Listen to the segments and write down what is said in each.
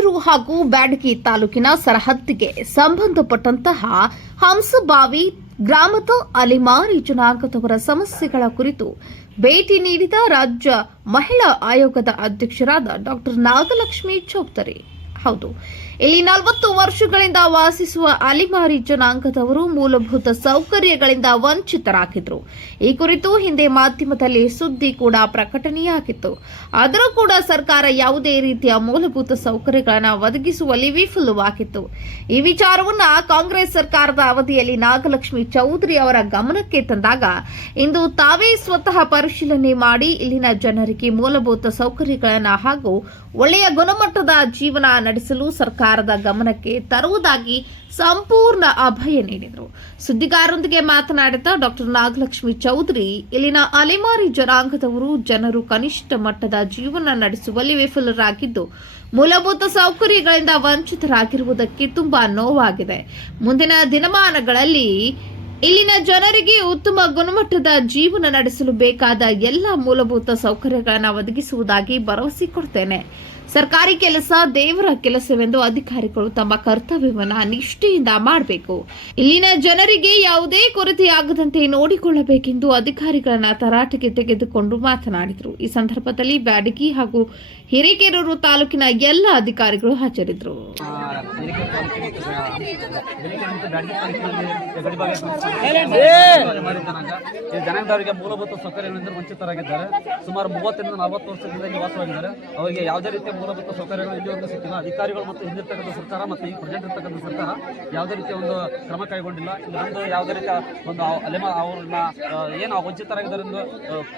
ಹಿರೇಕೆರೂರು ಹಾಗೂ ಬ್ಯಾಡಗಿ ತಾಲೂಕಿನ ಸರಹದ್ದಿಗೆ ಸಂಬಂಧಪಟ್ಟಂತಹ ಹಂಸಬಾವಿ ಗ್ರಾಮದ ಅಲೆಮಾರಿ ಜನಾಂಗದವರ ಸಮಸ್ಯೆಗಳ ಕುರಿತು ಭೇಟಿ ನೀಡಿದ ರಾಜ್ಯ ಮಹಿಳಾ ಆಯೋಗದ ಅಧ್ಯಕ್ಷರಾದ ಡಾ ನಾಗಲಕ್ಷ್ಮಿ ಚೌಧರಿ. ಹೌದು, ಇಲ್ಲಿ 40 ವರ್ಷಗಳಿಂದ ವಾಸಿಸುವ ಅಲೆಮಾರಿ ಜನಾಂಗದವರು ಮೂಲಭೂತ ಸೌಕರ್ಯಗಳಿಂದ ವಂಚಿತರಾಗಿದ್ರು. ಈ ಕುರಿತು ಹಿಂದೆ ಮಾಧ್ಯಮದಲ್ಲಿ ಸುದ್ದಿ ಕೂಡ ಪ್ರಕಟಣೆಯಾಗಿತ್ತು. ಆದರೂ ಕೂಡ ಸರ್ಕಾರ ಯಾವುದೇ ರೀತಿಯ ಮೂಲಭೂತ ಸೌಕರ್ಯಗಳನ್ನು ಒದಗಿಸುವಲ್ಲಿ ವಿಫಲವಾಗಿತ್ತು. ಈ ವಿಚಾರವನ್ನ ಕಾಂಗ್ರೆಸ್ ಸರ್ಕಾರದ ಅವಧಿಯಲ್ಲಿ ನಾಗಲಕ್ಷ್ಮಿ ಚೌಧರಿ ಅವರ ಗಮನಕ್ಕೆ ತಂದಾಗ ಇಂದು ತಾವೇ ಸ್ವತಃ ಪರಿಶೀಲನೆ ಮಾಡಿ ಇಲ್ಲಿನ ಜನರಿಗೆ ಮೂಲಭೂತ ಸೌಕರ್ಯಗಳನ್ನು ಹಾಗೂ ಒಳ್ಳೆಯ ಗುಣಮಟ್ಟದ ಜೀವನ ನಡೆಸಲು ಸರ್ಕಾರದ ಗಮನಕ್ಕೆ ತರುವುದಾಗಿ ಸಂಪೂರ್ಣ ಅಭಯ ನೀಡಿದರು. ಸುದ್ದಿಗಾರರೊಂದಿಗೆ ಮಾತನಾಡಿದ ಡಾ ನಾಗಲಕ್ಷ್ಮಿ ಚೌಧರಿ, ಇಲ್ಲಿನ ಅಲೆಮಾರಿ ಜನಾಂಗದವರು ಜನರು ಕನಿಷ್ಠ ಮಟ್ಟದ ಜೀವನ ನಡೆಸುವಲ್ಲಿ ವಿಫಲರಾಗಿದ್ದು ಮೂಲಭೂತ ಸೌಕರ್ಯಗಳಿಂದ ವಂಚಿತರಾಗಿರುವುದಕ್ಕೆ ತುಂಬಾ ನೋವಾಗಿದೆ. ಮುಂದಿನ ದಿನಮಾನಗಳಲ್ಲಿ ಇಲ್ಲಿನ ಜನರಿಗೆ ಉತ್ತಮ ಗುಣಮಟ್ಟದ ಜೀವನ ನಡೆಸಲು ಬೇಕಾದ ಎಲ್ಲ ಮೂಲಭೂತ ಸೌಕರ್ಯಗಳನ್ನು ಒದಗಿಸುವುದಾಗಿ ಭರವಸೆ ಕೊಡ್ತೇನೆ. ಸರ್ಕಾರಿ ಕೆಲಸ ದೇವರ ಕೆಲಸವೆಂದು ಅಧಿಕಾರಿಗಳು ತಮ್ಮ ಕರ್ತವ್ಯವನ್ನು ನಿಷ್ಠೆಯಿಂದ ಮಾಡಬೇಕು. ಇಲ್ಲಿನ ಜನರಿಗೆ ಯಾವುದೇ ಕೊರತೆಯಾಗದಂತೆ ನೋಡಿಕೊಳ್ಳಬೇಕೆಂದು ಅಧಿಕಾರಿಗಳನ್ನ ತರಾಟೆಗೆ ತೆಗೆದುಕೊಂಡು ಮಾತನಾಡಿದರು. ಈ ಸಂದರ್ಭದಲ್ಲಿ ಬ್ಯಾಡಗಿ ಹಾಗೂ ಹಿರೇಕೆರೂರು ತಾಲೂಕಿನ ಎಲ್ಲ ಅಧಿಕಾರಿಗಳು ಹಾಜರಿದ್ದರು. ಜನಾಂಗದವರಿಗೆ ಮೂಲಭೂತ ಸೌಕರ್ಯಗಳಿಂದ ವಂಚಿತರಾಗಿದ್ದಾರೆ. ಸುಮಾರು 30 ರಿಂದ 40 ವರ್ಷದಿಂದ ಇಲ್ಲಿ ವಾಸವಾಗಿದ್ದಾರೆ. ಅವರಿಗೆ ಯಾವುದೇ ರೀತಿಯ ಮೂಲಭೂತ ಸೌಕರ್ಯಗಳು ಇಲ್ಲಿವರೆಗೂ ಸಿಕ್ಕಿಲ್ಲ. ಅಧಿಕಾರಿಗಳು ಮತ್ತು ಹಿಂದಿರ್ತಕ್ಕಂಥ ಸರ್ಕಾರ ಮತ್ತು ಈ ಪ್ರೆಸೆಂಟ್ ಇರ್ತಕ್ಕಂಥ ಸರ್ಕಾರ ಯಾವುದೇ ರೀತಿಯ ಒಂದು ಕ್ರಮ ಕೈಗೊಂಡಿಲ್ಲ. ಇಲ್ಲಿ ಯಾವುದೇ ರೀತಿಯ ಒಂದು ಅವ್ರನ್ನ ಏನು ವಂಚಿತರಾಗಿದ್ದಾರೆ ಎಂದು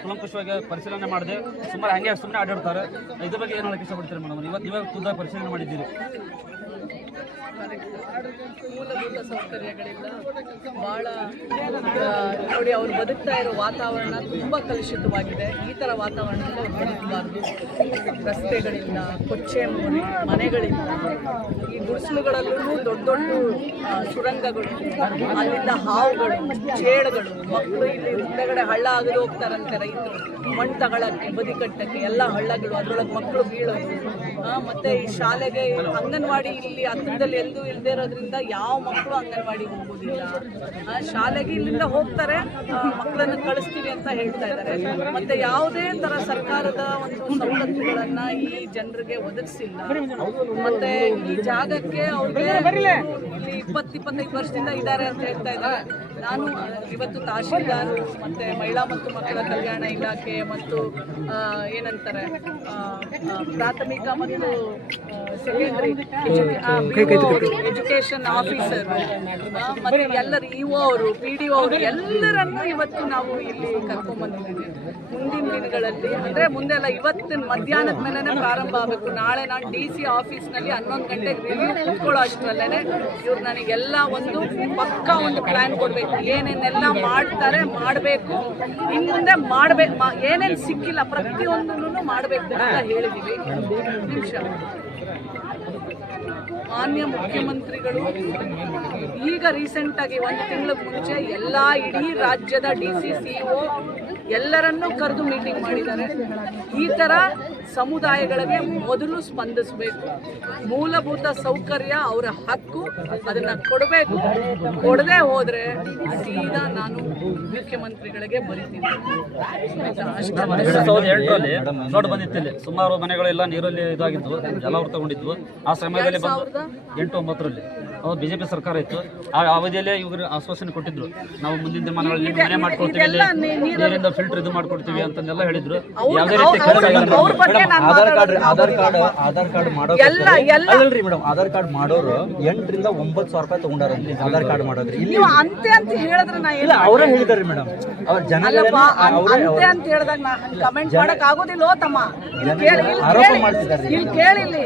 ಕೂಲಂಕುಷವಾಗಿ ಪರಿಶೀಲನೆ ಮಾಡದೆ ಸುಮ್ಮನೆ ಆಡಾಡ್ತಾರೆ. ಇದ್ರ ಬಗ್ಗೆ ಏನು ಹೇಳಕ್ಕೆ ಇಷ್ಟಪಡ್ತೀರಿ ಮೇಡಮ್? ಇವತ್ತು ನೀವೇ ಖುದ್ದಾಗಿ ಪರಿಶೀಲನೆ ಮಾಡಿದ್ದೀರಿ. ಮೂಲಭೂತ ಸೌಕರ್ಯಗಳಿಂದ ಬಹಳ ನೋಡಿ, ಅವರು ಬದುಕ್ತಾ ಇರೋ ವಾತಾವರಣ ತುಂಬ ಕಲುಷಿತವಾಗಿದೆ. ಈ ಥರ ವಾತಾವರಣದಲ್ಲಿ ಅವ್ರು ಬದುಕಬಾರ್ದು. ರಸ್ತೆಗಳಿಂದ, ಕೊಚ್ಚೆ ಮನೆಗಳಿಂದ, ಈ ಗುಡಿಸಲುಗಳಲ್ಲೂ ದೊಡ್ಡ ದೊಡ್ಡ ಸುರಂಗಗಳು, ಅಲ್ಲಿಂದ ಹಾವುಗಳು, ಚೇಳುಗಳು, ಮಕ್ಕಳು ಇಲ್ಲಿ ಹಿಂದೆಗಡೆ ಹಳ್ಳ ಆಗಲು ಹೋಗ್ತಾರಂತೆ ರೈತರು ಮಣ್ಣು ತಗೊಳ್ಳೋಕ್ಕೆ, ಬದಿ ಕಟ್ಟಕ್ಕೆ, ಎಲ್ಲ ಹಳ್ಳಗಳು, ಅದರೊಳಗೆ ಮಕ್ಕಳು ಬೀಳೋದು. ಮತ್ತು ಈ ಶಾಲೆಗೆ ಅಂಗನವಾಡಿ ಇಲ್ಲಿ ಹತ್ತಿರದಲ್ಲಿ ಎಲ್ಲೂ ಇಲ್ಲದೆ ಇರೋದ್ರಿಂದ ಯಾವ ಮಕ್ಕಳು ಅಂಗನವಾಡಿಗೆ ಹೋಗೋದಿಲ್ಲ. ಶಾಲೆಗೆ ಇಲ್ಲಿಂದ ಹೋಗ್ತಾರೆ, ಮಕ್ಕಳನ್ನು ಕಳಿಸ್ತೀವಿ ಅಂತ ಹೇಳ್ತಾ ಇದ್ದಾರೆ. ಮತ್ತು ಯಾವುದೇ ಥರ ಸರ್ಕಾರದ ಒಂದು ಸವಲತ್ತುಗಳನ್ನು ಈ ಜನರಿಗೆ ಒದಗಿಸಿಲ್ಲ. ಮತ್ತು ಈ ಜಾಗಕ್ಕೆ ಅವ್ರಿಗೆ ಇಲ್ಲಿ 20-25 ವರ್ಷದಿಂದ ಇದ್ದಾರೆ ಅಂತ ಹೇಳ್ತಾ ಇದ್ದಾರೆ. ನಾನು ಇವತ್ತು ತಹಶೀಲ್ದಾರು ಮತ್ತು ಮಹಿಳಾ ಮತ್ತು ಮಕ್ಕಳ ಕಲ್ಯಾಣ ಇಲಾಖೆ ಮತ್ತು ಏನಂತಾರೆ ಪ್ರಾಥಮಿಕ ಮತ್ತು ಸೆಕೆಂಡ್ರಿ ಎಜುಕೇಷನ್ ಆಫೀಸರ್ ಮತ್ತು ಎಲ್ಲರೂ ಇಒ ಅವರು, PDO ಅವರು ಎಲ್ಲರನ್ನೂ ಇವತ್ತು ನಾವು ಇಲ್ಲಿ ಕರ್ಕೊಂಡ್ಬಂದಿದ್ದೀವಿ. ಮುಂದಿನ ದಿನಗಳಲ್ಲಿ ಅಂದರೆ ಮುಂದೆಲ್ಲ ಇವತ್ತಿನ ಮಧ್ಯಾಹ್ನದ ಮೇಲೇ ಪ್ರಾರಂಭ ಆಗಬೇಕು. ನಾಳೆ ನಾನು DC ಆಫೀಸ್ನಲ್ಲಿ 11 ಗಂಟೆಗೆ ರಿವ್ಯೂ ಕೂತ್ಕೊಳ್ಳೋ ಅಷ್ಟರಲ್ಲೇ ಇವ್ರು ನನಗೆಲ್ಲ ಒಂದು ಪಕ್ಕಾ ಒಂದು ಪ್ಲ್ಯಾನ್ ಕೊಡಬೇಕು. ಏನೇನೆಲ್ಲ ಮಾಡ್ತಾರೆ ಮಾಡಬೇಕು, ಇನ್ನು ಮುಂದೆ ಮಾಡಬೇಕು, ಏನೇನು ಸಿಕ್ಕಿಲ್ಲ ಪ್ರತಿಯೊಂದನ್ನು ಮಾಡಬೇಕು ಅಂತ ಹೇಳಿದ್ದೀವಿ. ನಿಮಿಷ ಮಾನ್ಯ ಮುಖ್ಯಮಂತ್ರಿಗಳು ಈಗ ರೀಸೆಂಟಾಗಿ 1 ತಿಂಗಳ ಮುಂಚೆ ಎಲ್ಲ ಇಡೀ ರಾಜ್ಯದ DC CO ಎಲ್ಲರನ್ನೂ ಕರೆದು ಮೀಟಿಂಗ್ ಮಾಡಿದ್ದಾರೆ. ಈ ಥರ ಸಮುದಾಯಗಳಿಗೆ ಮೊದಲು ಸ್ಪಂದಿಸಬೇಕು. ಮೂಲಭೂತ ಸೌಕರ್ಯ ಅವರ ಹಕ್ಕು, ಅದನ್ನು ಕೊಡಬೇಕು. ಕೊಡದೆ ಹೋದರೆ ಸೀದಾ ನಾನು ಮುಖ್ಯಮಂತ್ರಿಗಳಿಗೆ ಬರೀತೀನಿ. 2008ರಲ್ಲಿ ಫ್ಲಡ್ ಬಂದಿತ್ತು. ಸುಮಾರು ಮನೆಗಳೆಲ್ಲ ನೀರಲ್ಲಿ ಇದಾಗಿದ್ವು, ಜಲಾವೃತಗೊಂಡಿದ್ವು. ಆ ಸಮಯದಲ್ಲಿ 8-9ರಲ್ಲಿ ಬಿಜೆಪಿ ಸರ್ಕಾರ ಇತ್ತು. ಆ ಅವಧಿಯಲ್ಲೇ ಇವರು ಆಶ್ವಾಸನೆ ಕೊಟ್ಟಿದ್ರು, ನಾವು ಮುಂದಿನ ದಿನಮಾನಗಳಲ್ಲಿ ಮನೆ ಮಾಡ್ಕೊಡ್ತೀವಿ, ನೀರಿಂದ ಫಿಲ್ಟರ್ ಇದು ಮಾಡ್ಕೊಡ್ತೀವಿ ಅಂತಂದೆಲ್ಲ ಹೇಳಿದ್ರು. ಯಾವುದೇ ರೀತಿ ಆಧಾರ್ ಕಾರ್ಡ್ ಮಾಡೋರು 8 ರಿಂದ 9 ಸಾವಿರ ರೂಪಾಯಿ ತಗೊಂಡಾರ ಆಧಾರ್ ಕಾರ್ಡ್ ಮಾಡೋದ್ರಿ. ಇಲ್ಲಿ ಅಂತೆ ಅಂತ ಹೇಳಿದ್ರೆ ಅವರೇ ಹೇಳಿದಾರೆ ಮೇಡಮ್. ಅವ್ರ ಜನ ಅಂತ ಹೇಳಿದಾಗ ಕಮೆಂಟ್ ಮಾಡಕ್ ಆಗೋದಿಲ್ಲ. ತಮ್ಮ ಆರೋಪ ಮಾಡ್ತಿದ್ದಾರೆ. ಇಲ್ಲಿ ಕೇಳಿಲ್ಲಿ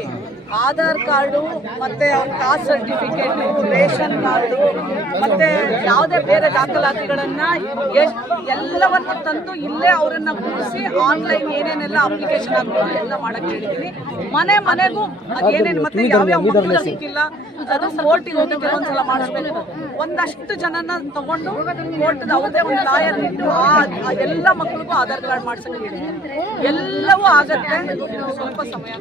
ಆಧಾರ್ ಕಾರ್ಡು ಮತ್ತು ಅವ್ರ ಕಾಸ್ಟ್ ಸರ್ಟಿಫಿಕೇಟ್, ರೇಷನ್ ಕಾರ್ಡು ಮತ್ತು ಯಾವುದೇ ಬೇರೆ ದಾಖಲಾತಿಗಳನ್ನು ಎಲ್ಲವನ್ನು ತಂದು ಇಲ್ಲೇ ಅವರನ್ನು ಕೂರಿಸಿ ಆನ್ಲೈನ್ ಏನೇನೆಲ್ಲ ಅಪ್ಲಿಕೇಶನ್ ಹಾಕ್ಬೇಕು ಎಲ್ಲ ಮಾಡೋಕ್ಕೆ ಹೇಳಿದ್ದೀನಿ. ಮನೆಗೂ ಅದೇನೇನು ಮತ್ತು ಯಾವ್ಯಾವ ಮಕ್ಕಳು ಸಿಕ್ಕಿಲ್ಲ ಅದು ಕೋರ್ಟಿಗೆ ಹೋಗಿ ಕೆಲವೊಂದ್ಸಲ ಮಾಡಿಸ್ಬೇಕು. ಒಂದಷ್ಟು ಜನನ ತಗೊಂಡು ಕೋರ್ಟ್ದು ಯಾವುದೇ ಒಂದು ಲಾಯರ್ ಇಟ್ಟು ಆ ಎಲ್ಲ ಮಕ್ಕಳಿಗೂ ಆಧಾರ್ ಕಾರ್ಡ್ ಮಾಡ್ಸೋಕ್ಕೆ ಹೇಳಿದ್ದೀನಿ. ಎಲ್ಲವೂ ಆಗತ್ತೆ, ಸ್ವಲ್ಪ ಸಮಯ